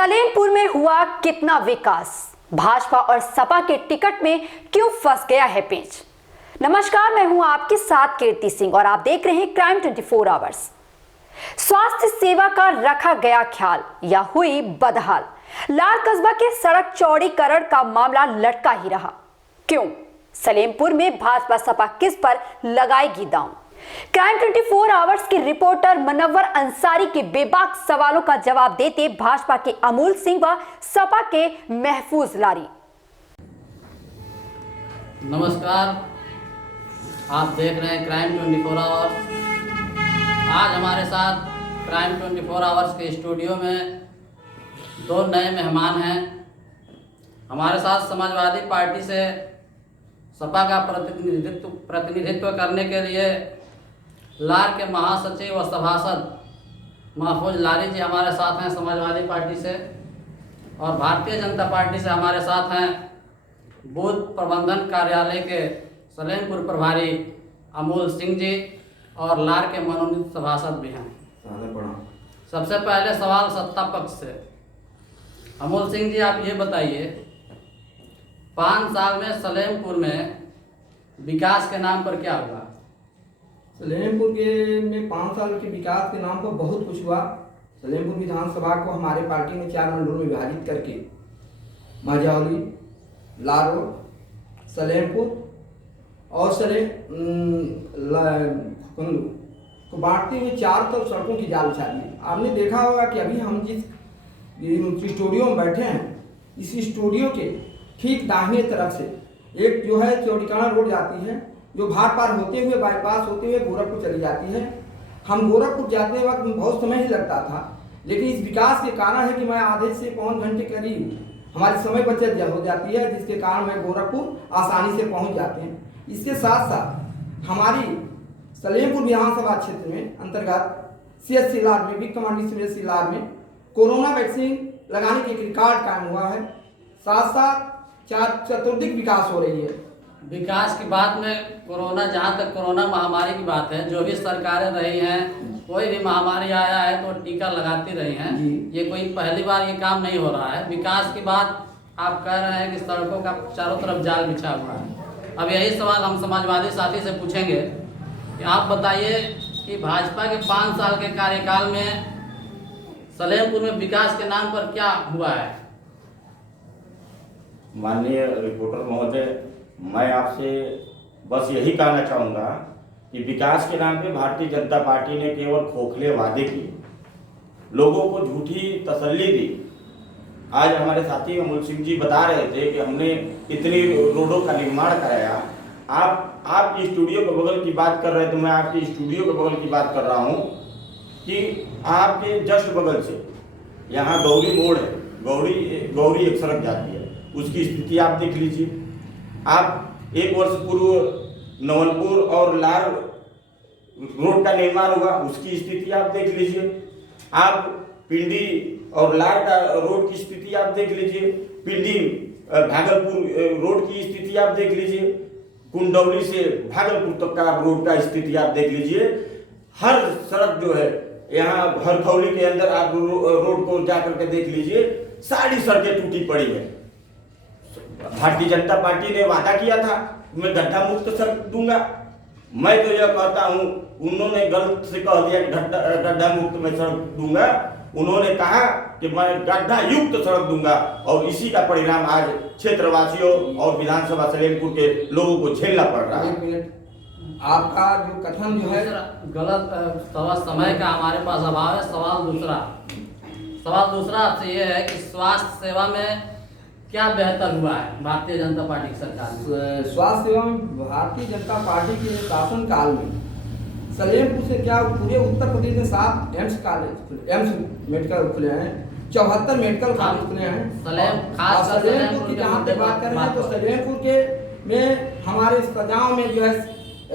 सलेमपुर में हुआ कितना विकास, भाजपा और सपा के टिकट में क्यों फंस गया है पेंच। नमस्कार, मैं हूं आपके साथ कीर्ति सिंह और आप देख रहे हैं क्राइम 24 आवर्स। स्वास्थ्य सेवा का रखा गया ख्याल या हुई बदहाल, लाल कस्बा के सड़क चौड़ीकरण का मामला लटका ही रहा। क्यों? सलेमपुर में भाजपा सपा किस पर लगाएगी दांव? क्राइम 24 आवर्स के रिपोर्टर मनव्वर अंसारी के बेबाक सवालों का जवाब देते भाजपा के अमूल सिंह व सपा के महफूज लारी। नमस्कार, आप देख रहे हैं क्राइम 24 आवर्स। आज हमारे साथ क्राइम 24 आवर्स के स्टूडियो में दो नए मेहमान हैं। हमारे साथ समाजवादी पार्टी से सपा का प्रतिनिधित्व करने के लिए लार के महासचिव व सभासद महफूज लारी जी हमारे साथ हैं समाजवादी पार्टी से, और भारतीय जनता पार्टी से हमारे साथ हैं बूथ प्रबंधन कार्यालय के सलेमपुर प्रभारी अमूल सिंह जी और लार के मनोनीत सभासद भी हैं। सबसे पहले सवाल सत्ता पक्ष से। अमूल सिंह जी, आप ये बताइए, 5 साल में सलेमपुर में विकास के नाम पर क्या हुआ? सलेमपुर के में 5 साल के विकास के नाम पर बहुत कुछ हुआ। सलेमपुर विधानसभा को हमारे पार्टी ने 4 मंडलों में विभाजित करके माजौली, लारो, सलेमपुर और को बांटते हुए 4 तरफ सड़कों की जाल बिछा दी। आपने देखा होगा कि अभी हम जिस स्टूडियो में बैठे हैं, इस स्टूडियो के ठीक दाहिने तरफ से एक जो है चौड़ीकरण रोड जाती है, जो भाट पार होते हुए बाईपास होते हुए गोरखपुर चली जाती है। हम गोरखपुर जाते वक्त बहुत समय ही लगता था, लेकिन इस विकास के कारण है कि मैं आधे से पौन घंटे करीब हमारी समय बचत हो जाती है, जिसके कारण मैं गोरखपुर आसानी से पहुंच जाते हैं। इसके साथ साथ हमारी सलेमपुर विधानसभा क्षेत्र में अंतर्गत CSC लार में, बिग कमांडी CSC लार में कोरोना वैक्सीन लगाने की एक रिकॉर्ड कायम हुआ है। साथ साथ चतुर्दिक विकास हो रही है। विकास की बात में कोरोना, जहाँ तक कोरोना महामारी की बात है, जो भी सरकारें रही हैं, कोई भी महामारी आया है तो टीका लगाती रही हैं। ये कोई पहली बार ये काम नहीं हो रहा है। विकास की बात आप कह रहे हैं कि सड़कों का चारों तरफ जाल बिछा हुआ है। अब यही सवाल हम समाजवादी साथी से पूछेंगे कि आप बताइए कि भाजपा के 5 साल के कार्यकाल में सलेमपुर में विकास के नाम पर क्या हुआ है? माननीय रिपोर्टर महोदय, मैं आपसे बस यही कहना चाहूँगा कि विकास के नाम पे भारतीय जनता पार्टी ने केवल खोखले वादे किए, लोगों को झूठी तसल्ली दी। आज हमारे साथी अमूल सिंह जी बता रहे थे कि हमने इतनी रोडों का निर्माण कराया। आपकी स्टूडियो के बगल की बात कर रहे थे, मैं आपकी स्टूडियो के बगल की बात कर रहा हूँ कि आपके जस्ट बगल से यहाँ गौरी मोड़ है, गौरी एक सड़क जाती है, उसकी स्थिति आप देख लीजिए। आप 1 वर्ष पूर्व नवलपुर और लार रोड का निर्माण हुआ, उसकी स्थिति आप देख लीजिए। आप पिंडी और लार का रोड की स्थिति आप देख लीजिए। पिंडी भागलपुर रोड की स्थिति आप देख लीजिए। कुंडौली से भागलपुर तक का रोड का स्थिति आप देख लीजिए। हर सड़क जो है यहाँ हरखौली के अंदर आप रोड को जाकर के देख लीजिए, सारी सड़कें टूटी पड़ी है। भारतीय जनता पार्टी ने वादा किया था मैं गड्ढा मुक्त सड़क दूंगा। मैं तो यह कहता हूं, उन्होंने गलत से कह दिया कि गड्ढा मुक्त में सड़क दूंगा। उन्होंने कहा कि मैं गड्ढा युक्त सड़क दूंगा, और इसी का परिणाम आज क्षेत्रवासियों और विधानसभा सलेमपुर के लोगों को झेलना पड़ रहा है। आपका जो कथन जो है गलत समय का हमारे पास अभाव है। सवाल दूसरा आपसे ये है कि स्वास्थ्य सेवा में क्या बेहतर हुआ है भारतीय जनता पार्टी की सरकार में? स्वास्थ्य सेवा में भारतीय जनता पार्टी के शासन काल में सलेमपुर से क्या पूरे उत्तर प्रदेश में 7 एम्स मेडिकल खुले हैं, 74 मेडिकल कॉलेज खुले हैं। सलेमपुर की जहाँ तक बात कर रहे हैं तो सलेमपुर के में हमारे गाँव में जो है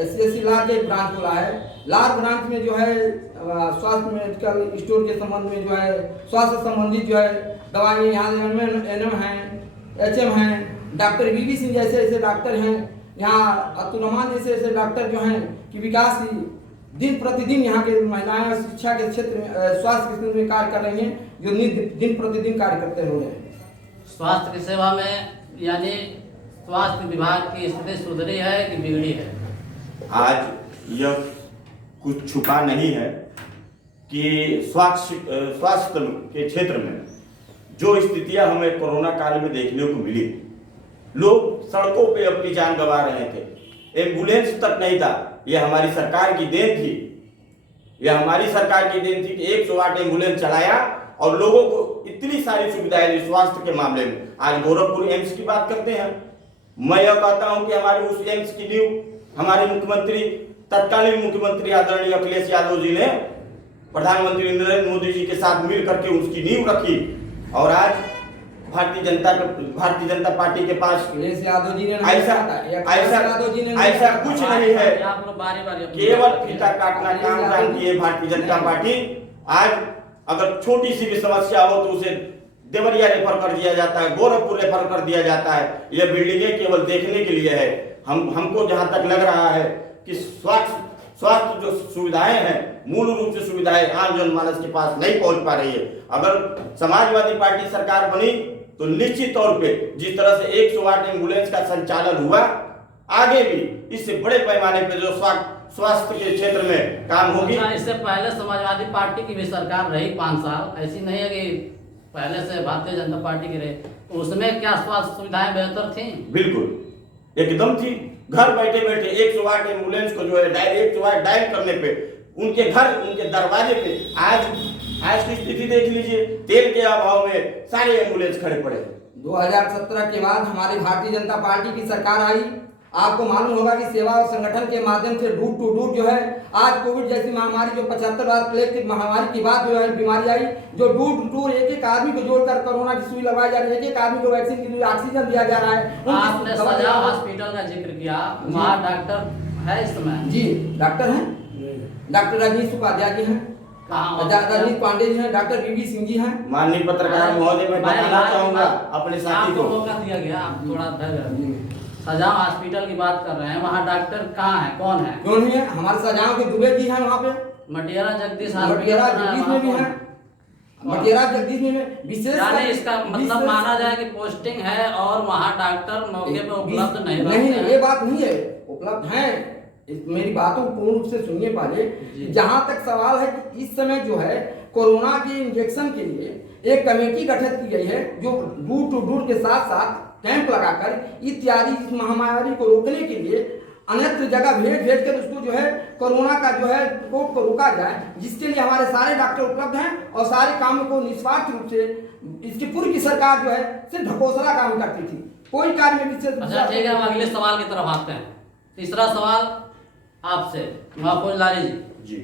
CSC लार के ब्रांच खुला है। लार ब्रांच में जो है स्वास्थ्य मेडिकल स्टोर के संबंध में जो है स्वास्थ्य संबंधित जो है दवाई यहाँ NM हैं, HM हैं, डॉक्टर BB सिंह जैसे डॉक्टर हैं, यहाँ अतुल रहमान जैसे डॉक्टर जो हैं कि विकास दिन प्रतिदिन यहाँ के महिलाएं शिक्षा के क्षेत्र में स्वास्थ्य के क्षेत्र में कार्य कर रही हैं। जो दिन प्रतिदिन कार्य करते हो रहे हैं। स्वास्थ्य की सेवा में यानी स्वास्थ्य विभाग की स्थिति सुधरी है कि बिगड़ी है? आज यह कुछ छुपा नहीं है कि स्वास्थ्य के क्षेत्र में जो स्थितियां हमें कोरोना काल में देखने को मिली, लोग सड़कों पे अपनी जान गंवा रहे थे, एम्बुलेंस तक नहीं था। यह हमारी सरकार की देन थी, यह हमारी सरकार की देन थी कि 108 एम्बुलेंस चलाया और लोगों को इतनी सारी सुविधाएं दी स्वास्थ्य के मामले में। आज गोरखपुर एम्स की बात करते हैं, मैं यह कहता हूं कि हमारे उस एम्स की नींव हमारे मुख्यमंत्री, तत्कालीन मुख्यमंत्री आदरणीय अखिलेश यादव जी ने प्रधानमंत्री नरेंद्र मोदी जी के साथ मिल करके उसकी नींव रखी। और आज भारतीय जनता पार्टी के पास अखिलेश यादव जी ने ऐसा कुछ नहीं है, आप लोग बारी केवल फीता काटना काम जानती है भारतीय जनता पार्टी। आज अगर छोटी सी भी समस्या हो तो उसे देवरिया रेफर कर दिया जाता है, गोरखपुर रेफर कर दिया जाता है। यह बिल्डिंगें केवल देखने के लिए है। हमको जहां तक लग रहा है कि स्वास्थ्य जो सुविधाएं हैं, मूल रूप से सुविधाएं आम जनमानस के पास नहीं पहुंच पा रही है। अगर समाजवादी पार्टी सरकार बनी तो निश्चित तौर पे जिस तरह से 108 एम्बुलेंस का संचालन हुआ, आगे भी इससे बड़े पैमाने पे जो स्वास्थ्य के क्षेत्र में काम होगी। इससे पहले समाजवादी पार्टी की भी सरकार रही 5 साल, ऐसी नहीं है कि पहले से भारतीय जनता पार्टी की रही, तो उसमें क्या स्वास्थ्य सुविधाएं बेहतर थी? बिल्कुल एकदम थी। घर बैठे बैठे 108 एम्बुलेंस को जो है डायरेक्ट डायल करने पे उनके घर, उनके दरवाजे पे आज की स्थिति देख लीजिए, तेल के अभाव में सारे एम्बुलेंस खड़े पड़े। 2017 के बाद हमारी भारतीय जनता पार्टी की सरकार आई। आपको मालूम होगा कि सेवा और संगठन के माध्यम से डूर टू डूर जो है, आज कोविड जैसी महामारी जो 75 बार प्लेग महामारी के बाद जो है बीमारी आई, जो डूर टू डूर एक आदमी को जोड़कर कोरोना की सुई लगाई जा रही है, एक आदमी को वैक्सीन के लिए ऑक्सीजन दिया जा रहा है। आपने सजाव हॉस्पिटल का जिक्र किया, वहाँ डॉक्टर है इस समय? जी डॉक्टर हैं, डॉक्टर रजनीश उपाध्याय जी हैं, रजनीश पांडे जी हैं, डॉक्टर बीबी सिंह जी हैं। माननीय पत्रकार महोदय, मैं बताना चाहूंगा अपने साथी को, मौका दिया गया, आप थोड़ा धैर्य। सजाव हॉस्पिटल की बात कर रहे हैं, वहाँ डॉक्टर कहाँ है, कौन है? क्यों नहीं है, हमारे सजाव के दुबे जी हैं वहाँ पे। मटियारा जगदीश मटियारा जगदीश में भी है, मटियारा जगदीश में विशेष यानी इसका मतलब माना जाए कि पोस्टिंग है और वहाँ डॉक्टर मौके पे उपलब्ध नहीं रहते नहीं, हैं। ये बात नहीं है, उपलब्ध हैं। मेरी बातों को पूर्ण रूप से सुनिए पहले। जहां तक सवाल है कि इस समय जो है कोरोना के इंजेक्शन के लिए एक कमेटी गठित की गई है, जो डूर टू डूर के साथ साथ कैंप लगाकर इत्यादि इस महामारी को रोकने के लिए अन्यत्र जगह भेज कर उसको जो है कोरोना का जो है प्रकोप को रोका जाए, जिसके लिए हमारे सारे डॉक्टर उपलब्ध हैं और सारे काम को निस्वार्थ रूप से इसकी पूर्व की सरकार जो है सिर्फ ढकोसला काम करती थी, कोई कार्य में विशेष। अच्छा ठीक है, हम अगले सवाल की तरफ आते हैं। तीसरा सवाल आपसे महफूज लारी जी,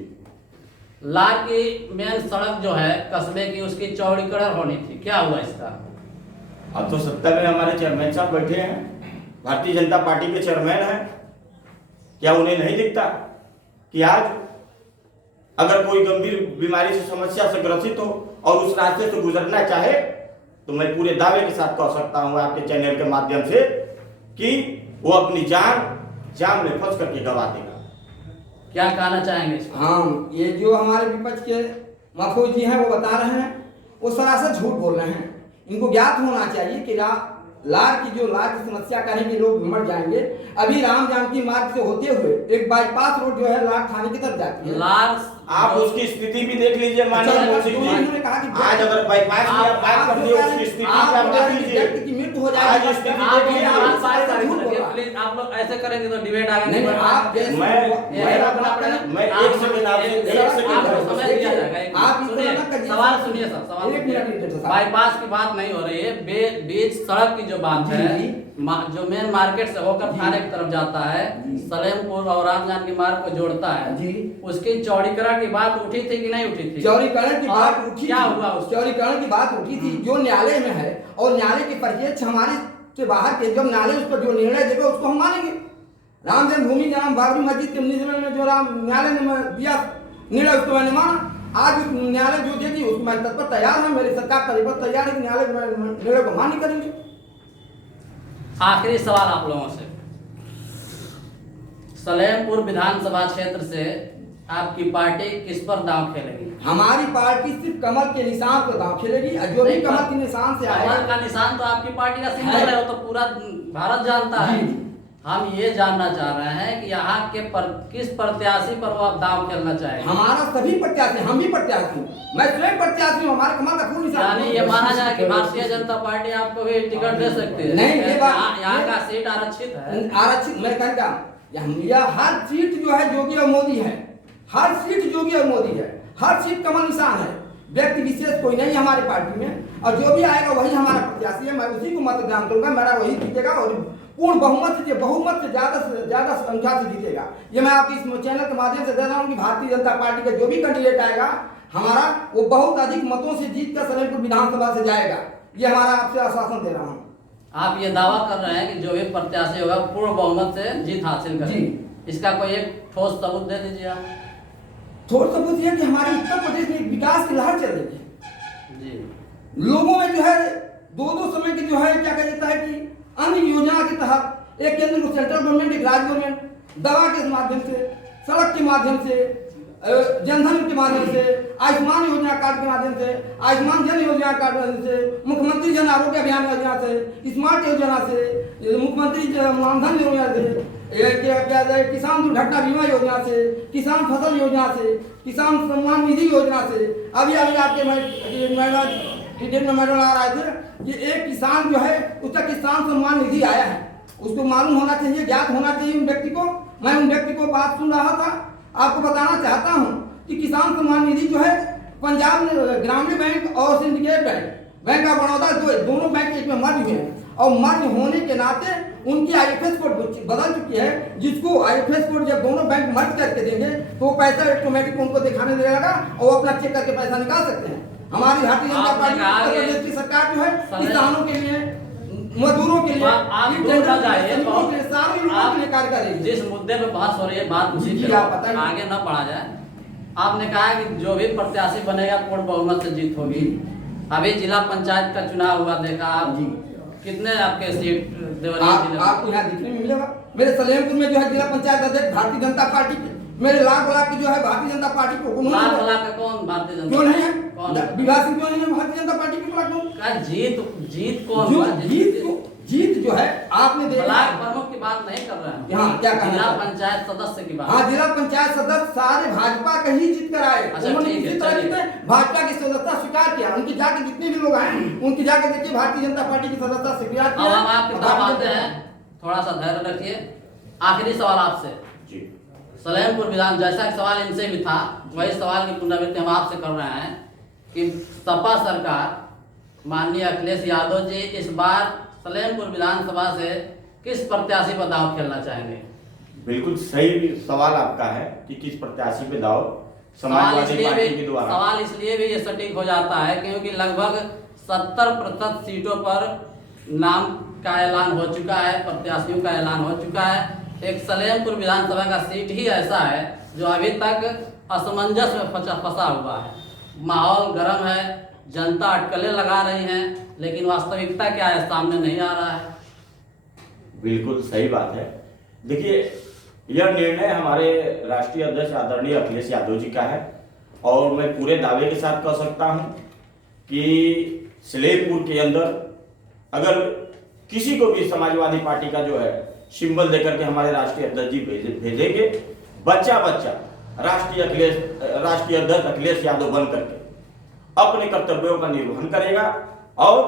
लार की मेन सड़क जो है कस्बे की, उसकी चौड़ीकरण होनी थी, क्या हुआ इसका? अब तो सत्ता में हमारे चेयरमैन साहब बैठे हैं, भारतीय जनता पार्टी के चेयरमैन हैं, क्या उन्हें नहीं दिखता कि आज अगर कोई गंभीर बीमारी से समस्या से ग्रसित हो और उस रास्ते से गुजरना चाहे तो मैं पूरे दावे के साथ कह सकता हूं आपके चैनल के माध्यम से कि वो अपनी जान में फंस करके गवा देगा। क्या कहना चाहेंगे इस पर? हाँ, ये जो हमारे विपक्ष के महफूज जी हैं वो बता रहे हैं, वो सरासर झूठ बोल रहे हैं। इनको ज्ञात होना चाहिए कि लार की समस्या करेंगे लोग मर जाएंगे। अभी राम जानकी मार्ग से होते हुए एक बाईपास रोड जो है लार थाने की तरफ जाती है। लार आप उसकी स्थिति भी देख लीजिए माननीय मुंशी जी, आज अगर बाईपास की आप बात कर रहे हो उसकी स्थिति आप देख लीजिए, की मृत्यु हो जाएगी। आज स्थिति देख लीजिए। प्लीज आप लोग ऐसे करेंगे तो डिबेट आगे नहीं, आप मैं एक सेकंड सवाल सुनिए सर, सवाल बाईपास की बात नहीं हो रही है, बीच सड़क की जो बात है, जो मेन मार्केट से होकर थाने की तरफ जाता है, सलेमपुर और राम जानकी मार्ग को जोड़ता है, उसकी चौड़ीकरण की बात उठी थी कि नहीं उठी थी? चौड़ीकरण की बात उठी, क्या हुआ? चौड़ीकरण की बात उठी थी, जो न्यायालय में है और न्यायालय के परिप्रेक्ष्य हमारे से बाहर के, जब न्यायालय उस पर जो निर्णय देगा उसको हम मानेंगे। राम जन्मभूमि जनाब बाबरी मस्जिद के में जो न्यायालय ने दिया निर्णय उसको मैंने माना। आज न्यायालय जो देगी उसको मैं तत्पर तैयार है, मेरी सरकार तरीबत तैयार है कि न्यायालय निर्णय को मान्य करेंगे। आखिरी सवाल आप लोगों से, सलेमपुर विधानसभा क्षेत्र से आपकी पार्टी किस पर दांव खेलेगी? हमारी पार्टी सिर्फ कमल के निशान पर दांव खेलेगी और जो भी नहीं, कमल के निशान से आएगा। कमल का निशान तो आपकी पार्टी का सिंबल है, वो तो पूरा भारत जानता है। जी। हम ये जानना चाह रहे हैं कि यहाँ के किस प्रत्याशी पर वो आप दांव खेलना चाहेंगे? हमारा सभी प्रत्याशी, हम भी प्रत्याशी हूँ, मैं स्वयं प्रत्याशी हूँ, हमारे कमल का फूल निशान। यानी ये माना जाए कि भारतीय जनता पार्टी आपको भी टिकट दे सकती है? नहीं, ये बात यहाँ का सीट आरक्षित है। आरक्षित मैं कहता यह हर सीट जो है योगी और मोदी है, हर सीट योगी और मोदी है, हर सीट कमल निशान है, व्यक्ति विशेष कोई नहीं हमारी पार्टी में। और जो भी आएगा वही हमारा प्रत्याशी है, मैं उसी को मतदान करूंगा, मेरा वही जीतेगा और पूर्ण बहुमत से ज्यादा संख्या से जीतेगा। ये मैं आपकी इस चैनल के माध्यम से दे रहा हूँ कि भारतीय जनता पार्टी का जो भी कैंडिडेट आएगा हमारा, वो बहुत अधिक मतों से जीत कर सलेमपुर विधानसभा से जाएगा। ये हमारा आपसे आश्वासन दे रहा हूँ। आप ये दावा कर रहे हैं कि जो भी प्रत्याशी होगा पूर्ण बहुमत से जीत हासिल करेगा। इसका कोई एक ठोस सबूत दे दीजिए आप। ठोस सबूत यह कि हमारे उत्तर प्रदेश में विकास की लहर चल रही है जी। लोगों में जो है दो समय की जो है क्या कहा जाता है कि अन्य योजना के तहत एक केंद्र सेंट्रल गवर्नमेंट, एक राज्य गवर्नमेंट, दवा के माध्यम से, सड़क के माध्यम से, जनधन के माध्यम से, आयुष्मान योजना कार्ड के माध्यम से, आयुष्मान जन योजना कार्ड के माध्यम से, मुख्यमंत्री जन आरोग्य अभियान योजना से, स्मार्ट योजना से, मुख्यमंत्री मानधन योजना से, किसान दुर्घटना बीमा योजना से, किसान फसल योजना से, किसान सम्मान निधि योजना से। अभी आपके मैडम आ रहे थे कि एक किसान जो है उसका किसान सम्मान निधि आया है, उसको मालूम होना चाहिए, ज्ञात होना चाहिए उन व्यक्ति को। मैं उन व्यक्ति को बात सुन रहा था, आपको बताना चाहता हूं कि किसान सम्मान निधि जो है पंजाब ग्रामीण बैंक और सिंडिकेट बैंक ऑफ बड़ौदा दोनों बैंक एक में मर्ज हुए हैं और मर्ज होने के नाते उनकी IFS कोड बदल चुकी है, जिसको IFS कोड जब दोनों बैंक मर्ज करके देंगे तो वो पैसा ऑटोमेटिक उनको दिखाने देगा और वो अपना चेक करके पैसा निकाल सकते हैं। हमारी भारतीय जनता पार्टी की सरकार जो है किसानों के लिए, मजदूरों के लिए, सारे लोगों के लिए कार्य करेगी। जिस मुद्दे पे बहस हो रही है बात उसी पे आगे न बढ़ा जाए। आपने कहा कि जो भी प्रत्याशी बनेगा पूर्ण बहुमत से जीत होगी। अभी जिला पंचायत का चुनाव हुआ, देखा आप जी, कितने आपके सीट देवरिया जिले में? आपको यहाँ दिखने में मिलेगा। मेरे सलेमपुर में जो है जिला पंचायत अध्यक्ष भारतीय जनता पार्टी के, मेरे लाख की जो है भारतीय जनता पार्टी को लाख का कौन भारतीय जनता क्यों नहीं है? कौन विकास क्यों नहीं है भारतीय जनता पार्टी के ब्लॉक? जीत कौन? जीत जो है आपने देखा, ब्लॉक प्रमुख की बात नहीं कर रहे हैं। हाँ, क्या कहना? जिला पंचायत सदस्य की बात। हाँ, जिला पंचायत सदस्य सारे भाजपा का ही जीत कर आए। उन्होंने किसी तरह से भाजपा की सदस्यता स्वीकार किया। उनकी जाके जितने भी लोग आए उनकी जाके देखिए भारतीय जनता पार्टी की सदस्यता स्वीकार किया। हम आपकी तरफ आते हैं, थोड़ा सा धैर्य रखिए। आखिरी सवाल आपसे, सलेमपुर विधान, जैसा सवाल इनसे भी था वही सवाल की पुनरावृत्ति हम आपसे कर रहे हैं कि सपा सरकार माननीय अखिलेश यादव जी इस बार सलेमपुर विधानसभा से किस प्रत्याशी पर दांव खेलना चाहेंगे? बिल्कुल सही सवाल आपका है कि किस प्रत्याशी पे दांव समाजवादी पार्टी के द्वारा। सवाल इसलिए भी ये सटीक हो जाता है क्योंकि लगभग 70% सीटों पर नाम का ऐलान हो चुका है, प्रत्याशियों का ऐलान हो चुका है। एक सलेमपुर विधानसभा का सीट ही ऐसा है जो अभी तक असमंजस में फंसा हुआ है। माहौल गर्म है, जनता अटकलें लगा रही हैं, लेकिन वास्तविकता क्या है सामने नहीं आ रहा है। बिल्कुल सही बात है। देखिए, यह निर्णय हमारे राष्ट्रीय अध्यक्ष आदरणीय अखिलेश यादव जी का है और मैं पूरे दावे के साथ कह सकता हूं कि सलेमपुर के अंदर अगर किसी को भी समाजवादी पार्टी का जो है सिंबल देकर के हमारे राष्ट्रीय अध्यक्ष जी भेजेंगे, बच्चा राष्ट्रीय अध्यक्ष अखिलेश यादव बन करके अपने कर्तव्यों का निर्वहन करेगा और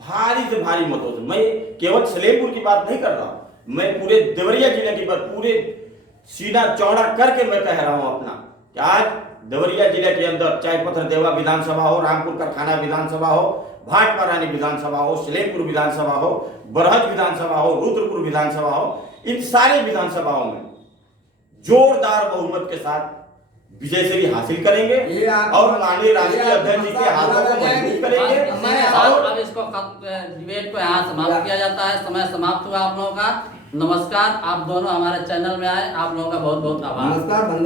भारी से भारी मतों से, मैं केवल सलेमपुर की बात नहीं कर रहा हूं, मैं पूरे देवरिया जिले की बात, पूरे सीना चौड़ा करके मैं कह रहा हूं अपना कि आज देवरिया जिले के अंदर चाहे पथरदेवा विधानसभा हो, रामपुर कारखाना विधानसभा हो, भाटपा रानी विधानसभा हो, सलेमपुर विधानसभा हो, बरहज विधानसभा हो, रुद्रपुर विधानसभा हो, इन सारे विधानसभाओं में जोरदार बहुमत के साथ विजय से भी हासिल करेंगे और माननीय राष्ट्रीय अध्यक्ष जी के हाथों को मजबूत करेंगे। और अब इसको डिबेट को यहाँ समाप्त किया जाता है। समय समाप्त हुआ आप लोगों का। नमस्कार, आप दोनों हमारे चैनल में आए, आप लोगों का बहुत बहुत आभार। नमस्कार।